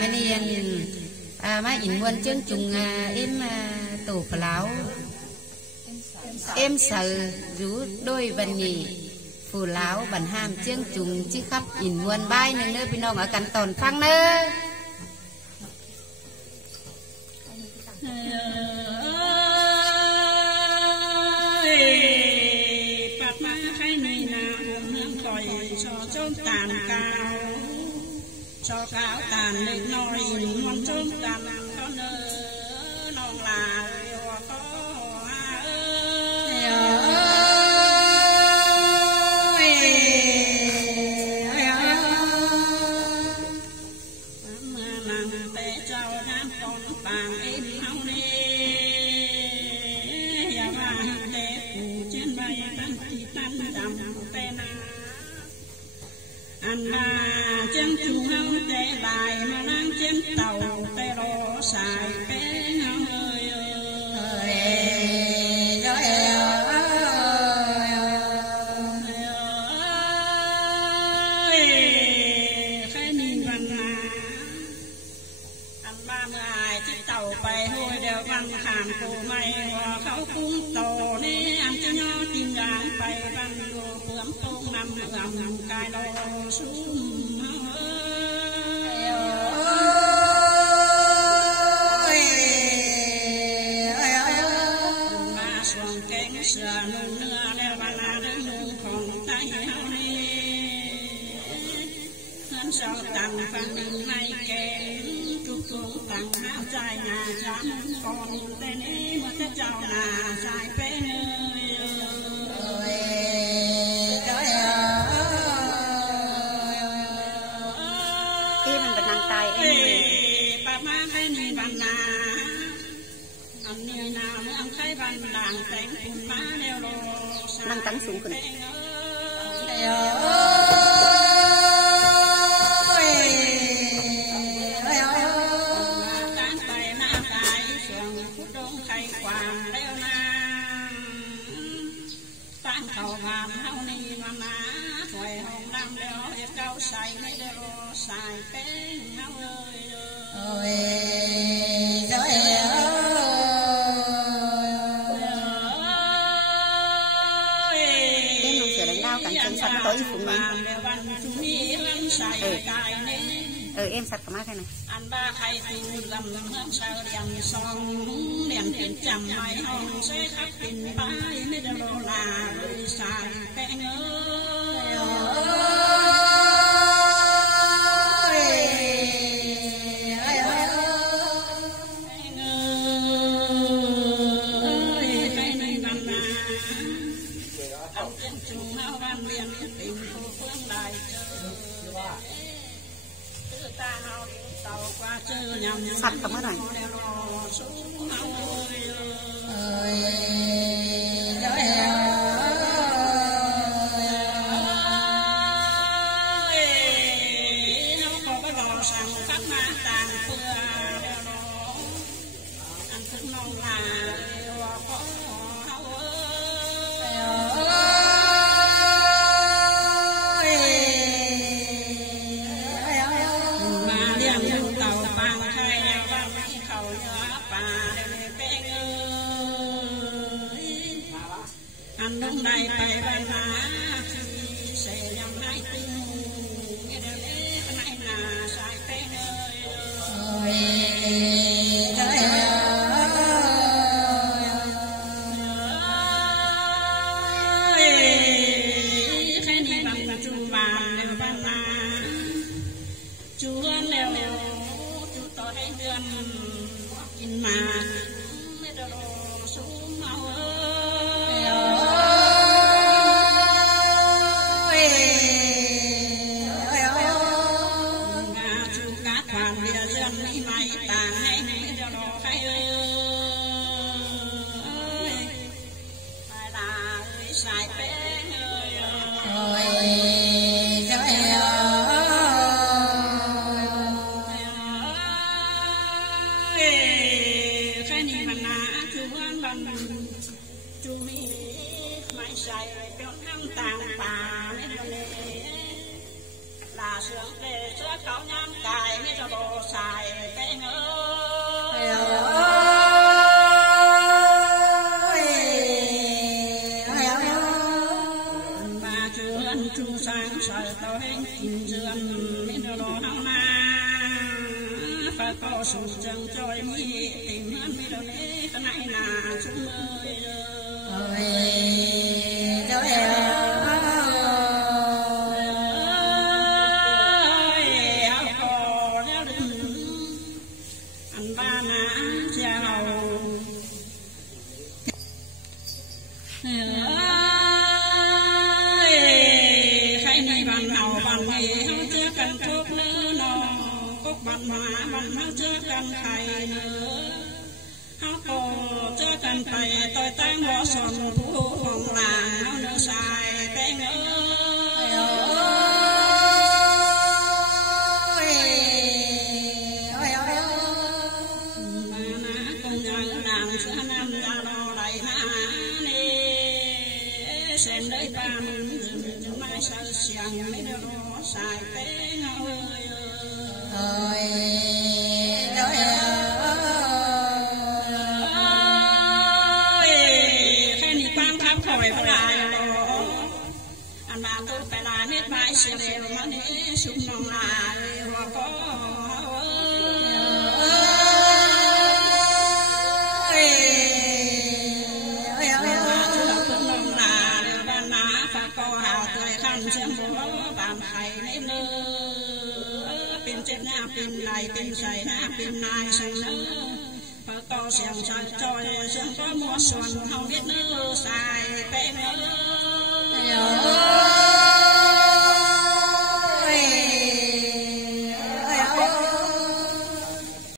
mấy niên má in muôn chương trùng em tổ phá láo em sợ rú đôi vần nhỉ phù láo bản hàm chương trùng chứ khắp in muôn bay nên nơi bên ở cắn tòn phăng nơi cho cáo tàn lên nói ngon trốn tàn có nơ non là có nàng té trao nam con tàng em hao nê ya ba té phủ trên bay tan chi tan đầm té na anh ba chân chung hao té lại mà đang trên tàu té lo xài té ngao ơi khai nhìn văn là anh ba mươi hai chiếc tàu bay hôi đeo văn khảm cổ mày hòa khâu cung tàu nê anh cho nhau tìm gàng bay văn đồ bướm tông nằm gầm cài đồ xuống sửa nung nưa leo ba la đứng nung còn tay hao đi ngân sau tặng phan đình nay kèm trục xuống tặng áo trai nhà chán còn tên ấy một thế chào là trai bé khi mình đang tay em bà má hay nhìn bàn nà anh như nào nữa anh thấy văn làng đánh cùng má đeo đồ năng tắn xuống cần tán tay na tay trường phút đông khay quàng đeo na tán khẩu vàm hao ni mà má tuổi hồng năm đeo hết cao say mấy đeo xài bé ngao ơi sạch tối phụ mình em sạch cả má cái này anh ba khay tu lầm hương sao đèn son đèn tiền chầm mày hồng sẽ khắc tình bay mấy đồ là đời xài bé ngơ sạch không hết rồi anh đông này bay bay lá khi sẽ nhắm nay tu nghe đêm ấy cái này là sai té ơi khen đi bằng chú vàng đều ban là chú hơn đều chú to đến đường in mà mấy đồ xuống mau là sướng để sữa cáo nhám cài mấy cho đồ xài và có sự chẳng trôi mi tình hơn mi đâu nế cái này là chúng ơi bằng máu chưa cần thầy nữa áo cổ chưa cần thầy tôi tang bỏ sòn phú hồng làng áo nữ xài tên sen đời ban mai sao xiang mấy đứa xài tên ơi khai ni quang khắp khỏi phải anh bạn tôi phải là nét bãi xe đều mà nế sung lòng lại hoa có xem bố bạn thầy nên mơ pin trên na pin này pin sài na pin này sang nơ và to xem sang trôi xem có mua xuân không biết nơ xài bé nơ